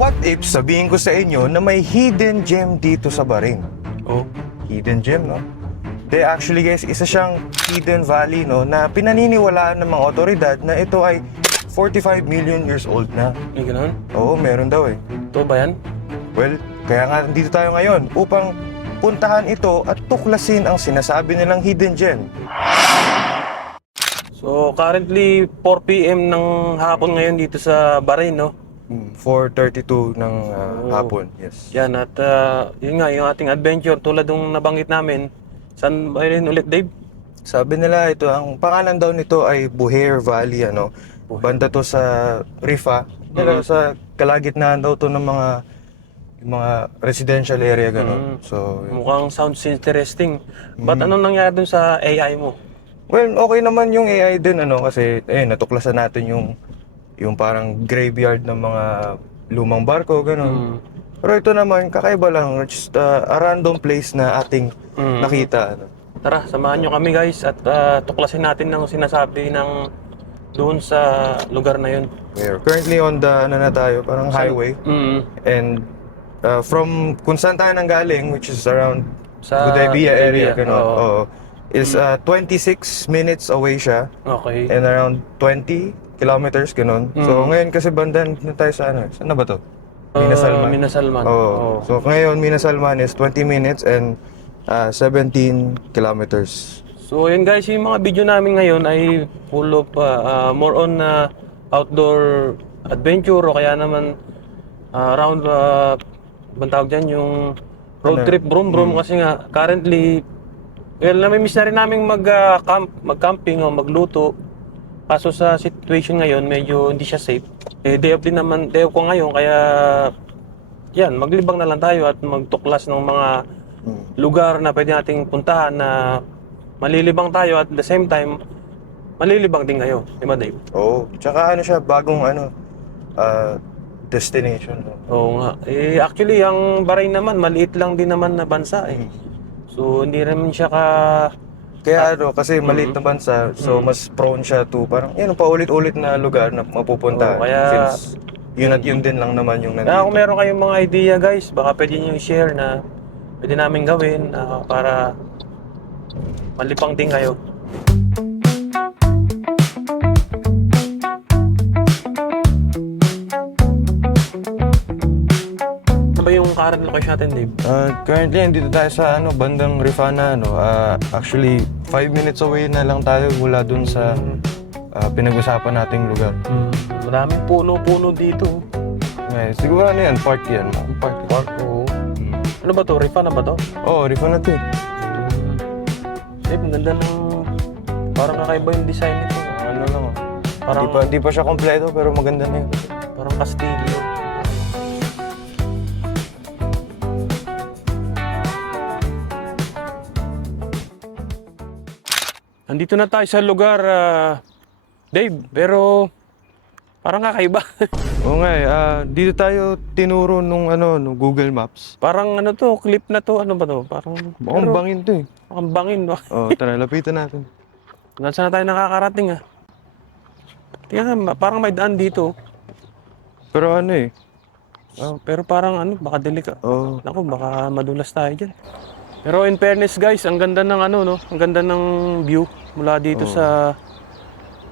What if sabihin ko sa inyo na may hidden gem dito sa Bahrain? Oh. Hidden gem, no? De actually guys, isa siyang hidden valley, no, na pinaniniwalaan ng mga otoridad na ito ay 45 million years old na. May ganun? Oo, meron daw eh. Ito ba yan? Well, kaya nga dito tayo ngayon upang puntahan ito at tuklasin ang sinasabi nilang hidden gem. So, currently 4 PM ng hapon ngayon dito sa Bahrain, no? 4:32 ng hapon, yes. Yan, at yun nga, yung ating adventure, tulad ng nabanggit namin. Saan ba yun ulit, Dave? Sabi nila ito, ang pangalan daw nito ay Buhair Valley, ano. Banda to sa Rifa. Sa kalagitnaan daw to ng mga residential area, gano'n. So, Mukhang sounds interesting. But anong nangyari dun sa AI mo? well, okay naman yung AI din, ano, kasi natuklasan natin yung parang graveyard ng mga lumang barko, gano'n. Pero ito naman, kakaiba lang, just a random place na ating nakita. Ano. Tara, samahan nyo kami guys at tuklasin natin ng sinasabi ng doon sa lugar na yun. We're currently on the, ano na tayo, parang highway. And from kung saan tayo nanggaling, which is around Sa Hudaybiyah area, Hudaybiyah, gano'n. oo. Oo. Is 26 minutes away siya. Okay. And around 20 kilometers, gano'n. So ngayon kasi banda na tayo sa ano, saan na ba to? Minasalman. Minasalman. Oo. So ngayon, Minasalman is 20 minutes and 17 kilometers. So yun guys, yung mga video namin ngayon ay full of more on outdoor adventure o kaya naman around bang tawag dyan, yung road trip brum kasi nga currently well, namimiss na rin namin mag-camping o magluto. Kaso sa situation ngayon, medyo hindi siya safe. Day off din naman, day off ko ngayon, kaya yan, maglibang na lang tayo at magtuklas ng mga lugar na pwede nating puntahan na malilibang tayo at the same time, malilibang din kayo. Di ba, Dave? Oo. Tsaka ano siya, bagong destination. No? Oo nga. Actually, ang Bahrain naman, maliit lang din naman na bansa eh. So, hindi naman siya Kaya kasi maliit na bansa, so mas prone siya to parang yun, paulit-ulit na lugar na mapupunta. Oo, kaya- Since yun at yun din lang naman yung Kaya kung nandito. meron kayong mga idea guys, baka pwede nyo i-share na pwede namin gawin para malipang din kayo. Ano ba yung current location natin, Dave? Currently, nandito tayo sa bandang Rifana. Actually, 5 minutes away na lang tayo mula dun sa pinag-usapan nating lugar. Maraming puno-puno dito. Siguro yan, park yan. Park, oo. Ano ba to? Rifa na ba to? Oo, Rifana to eh. Dave, ang ganda ng... Parang kakaiba yung design nito. Ano lang Parang, Di pa siya kompleto pero maganda na yun. parang kastilyo. Andito na tayo sa lugar, Dave, pero parang kakaiba. Oo nga dito tayo tinuro nung Google Maps. Parang ano to, clip na to, ano ba to? Parang Mukhang bangin to eh. Parang bangin, no? Tara, lapitan natin. Hanggang saan na tayo nakakarating, ah? Tingnan, parang may daan dito. Pero Pero parang baka delika. Oo. Naku, baka madulas tayo dyan. Pero in fairness guys, ang ganda ng no? Ang ganda ng view mula dito sa...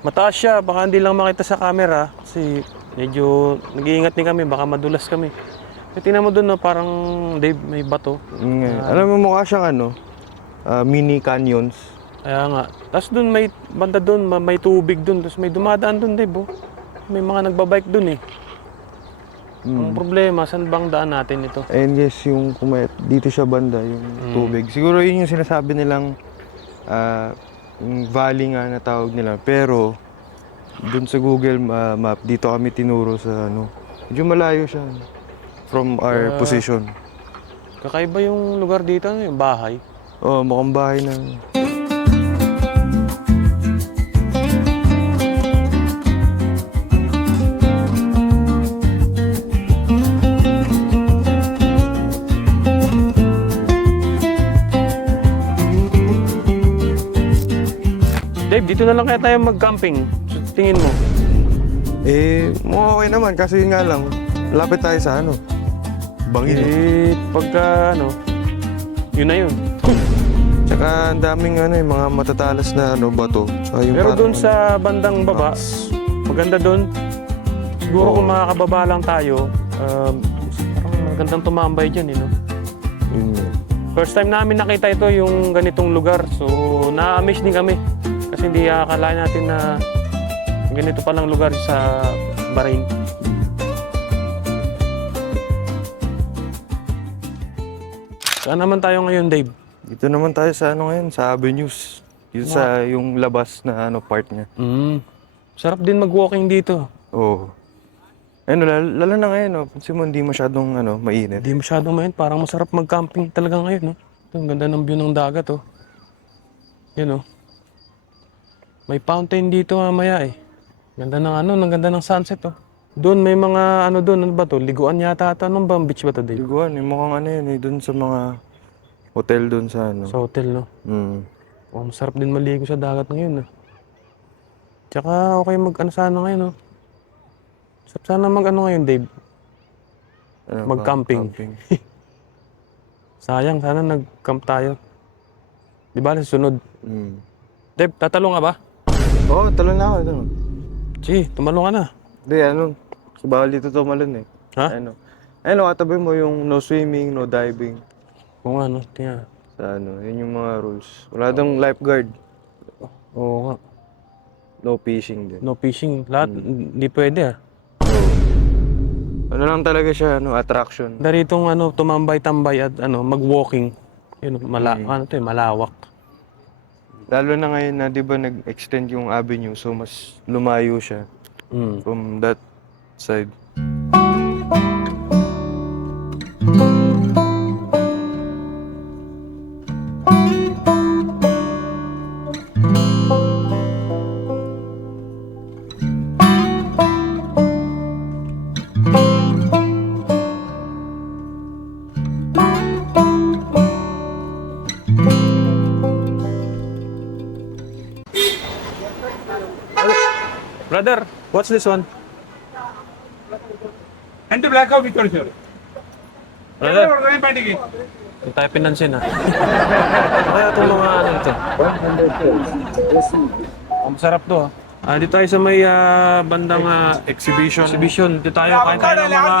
Mataas siya, baka hindi lang makita sa camera kasi medyo nag-iingat din kami, baka madulas kami. Tingnan mo dun, no? Parang Dave, may bato. Alam mo, mukha siyang mini canyons. Kaya nga. Tapos dun may banda dun, may tubig dun. Tapos may dumadaan dun, Dave, oh. May mga nagbabike dun eh. Ang problema, saan bang daan natin ito? And yes, yung dito siya banda, yung tubig. Siguro yun yung sinasabi nilang yung valley nga na tawag nila. Pero, dun sa Google Map, dito kami tinuro sa medyo malayo siya from our position. Kakaiba yung lugar dito, yung bahay. Mukhang bahay na. Dave, dito na lang kaya tayo mag-camping. So, tingin mo? Mukhang okay naman kasi yun nga lang, Lapit tayo sa ano? Bangin. Eh, pagka ano, yun na yun. Tsaka ang daming ano, yung mga matatalas na ano, bato. Tsaka yung Pero parang- doon sa bandang baba, maganda doon. Siguro Oo. kung makakababa lang tayo, parang magandang tumambay dyan, no? Yun yun. First time namin nakita ito, yung ganitong lugar. So, na-amaze din kami. Kasi hindi akalain natin na ganito palang lugar sa Bahrain. Saan naman tayo ngayon, Dave? Dito naman tayo sa ano ngayon, sa Avenues. Dito sa yung labas na ano part niya. Sarap din mag-walking dito. Oo. Ayun, lalo na ngayon, no? Pansin mo, hindi masyadong ano, mainit. Hindi masyadong mayan. Parang masarap mag-camping talaga ngayon, no? Ito, ang ganda ng view ng dagat, oh. Yan, oh. May fountain dito mamaya, eh. Ganda ng ano, ang ganda ng sunset, oh. Doon may mga ano doon, ano ba to? Liguan yata ata. Anong bang beach ba to, Dave? Liguan, yung mukhang ano yun, eh, dun sa mga hotel dun sa ano. Sa hotel, no? Oh, masarap din maligo sa dagat ngayon, ah. Tsaka okay mag-ano sana ngayon, no? Sarap sana mag-ano ngayon, Dave. Ano, Mag-camping. camping. Sayang, sana nag-camp tayo. Di ba, sa sunod. Dave, tatalo nga ba? Oo, talo na ako. Ano. Sige, tumalo ka na. Hindi, ano, sa bawal dito tumalon eh. Ha? Ano, katabi mo yung no swimming, no diving. Oo nga, no? Tingnan. Sa ano, yun yung mga rules. Wala dong lifeguard. Oo nga. No fishing din. No fishing. Lahat, hindi pwede, ah. Ano lang talaga siya, ano, attraction. Daritong ano, tumambay-tambay at ano, mag-walking. Yun, ano to eh, malawak. Lalo na ngayon na, di ba, nag-extend yung avenue, so mas lumayo siya from that side. Brother, what's this one? Enter black out with your Brother, painting. hindi tayo pinansin, ah. Kaya itong mga ano ito. Ang masarap to, ah. Dito tayo sa may bandang exhibition. Dito tayo, kain tayo ng mga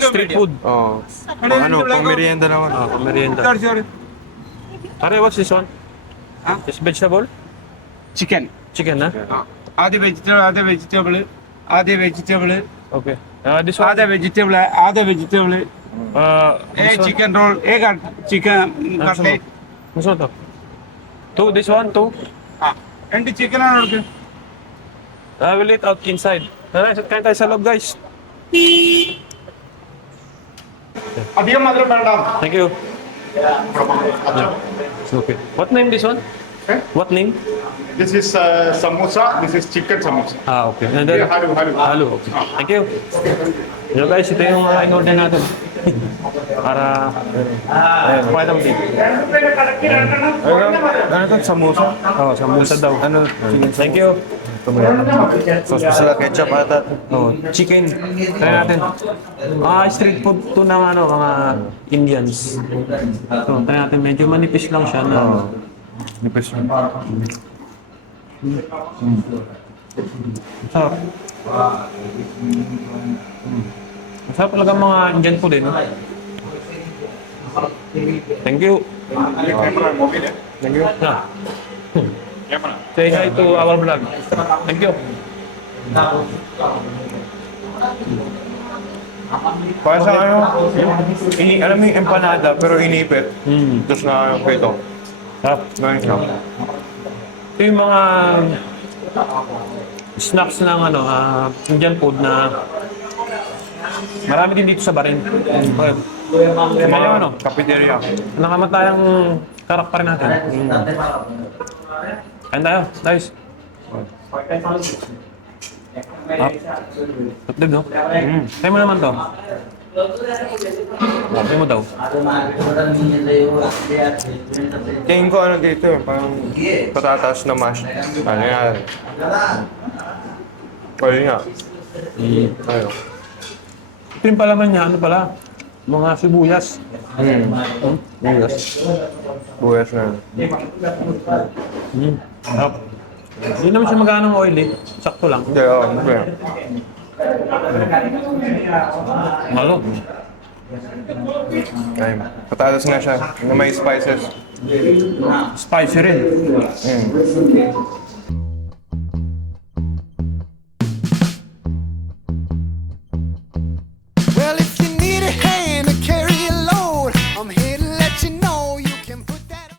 street food. Oo. Ano, pang merienda naman. Merienda. Pare, what's this one? Huh? Is vegetable? Chicken. Chicken, ha? आधे vegetable, आधे vegetable, Okay. This one? आधे vegetable, आधे vegetable. This one? Chicken roll एक chicken cutlet This one to? Two, this one, two. And chicken और I will eat out inside. Tara, kain tayo sa loob, guys. अधिकम मात्रा madam Thank you. Okay. What name this one? What name? This is samosa. This is chicken samosa. Okay. And then, Yeah, halu. halo. Okay. Thank you. Yo guys, ito yung in-order natin. Para, kuha naman dito. Ano to, samosa? Oh, sambusa daw. Ano, Thank you. sauce pa sila, ketchup ata. Oh, chicken. Try natin. Street food to ng ano, mga Indians. So, try natin. Medyo manipis lang siya na. Nipis. Masarap. Masarap talaga mga Indian food eh, no? Thank you. Thank you. Yeah. Say hi to our vlog. Thank you. Para sa ano, alam mo yung empanada, pero inipit. Tapos na yung pito. Sarap. Ganyan siya. Ito yung mga snacks ng ano, Indian food na marami din dito sa Bahrain. Okay. Sa mga ano, Cafeteria. nakamatayang karakter natin. Kain tayo, guys. Tutlig, no? Kaya mo naman to. Kaya mo daw. Tingin ko ano dito eh, parang patatas na mash. Ano yan? Pwede nga. Ayun. Ito yung palaman niya, ano pala? Mga sibuyas. Sibuyas. Buyas na. Sarap. Hindi naman siya magkanong oily. Sakto lang. Hindi, oo. Okay. Malo. Ay, patatas nga siya na may spices. Spicy rin. Mm.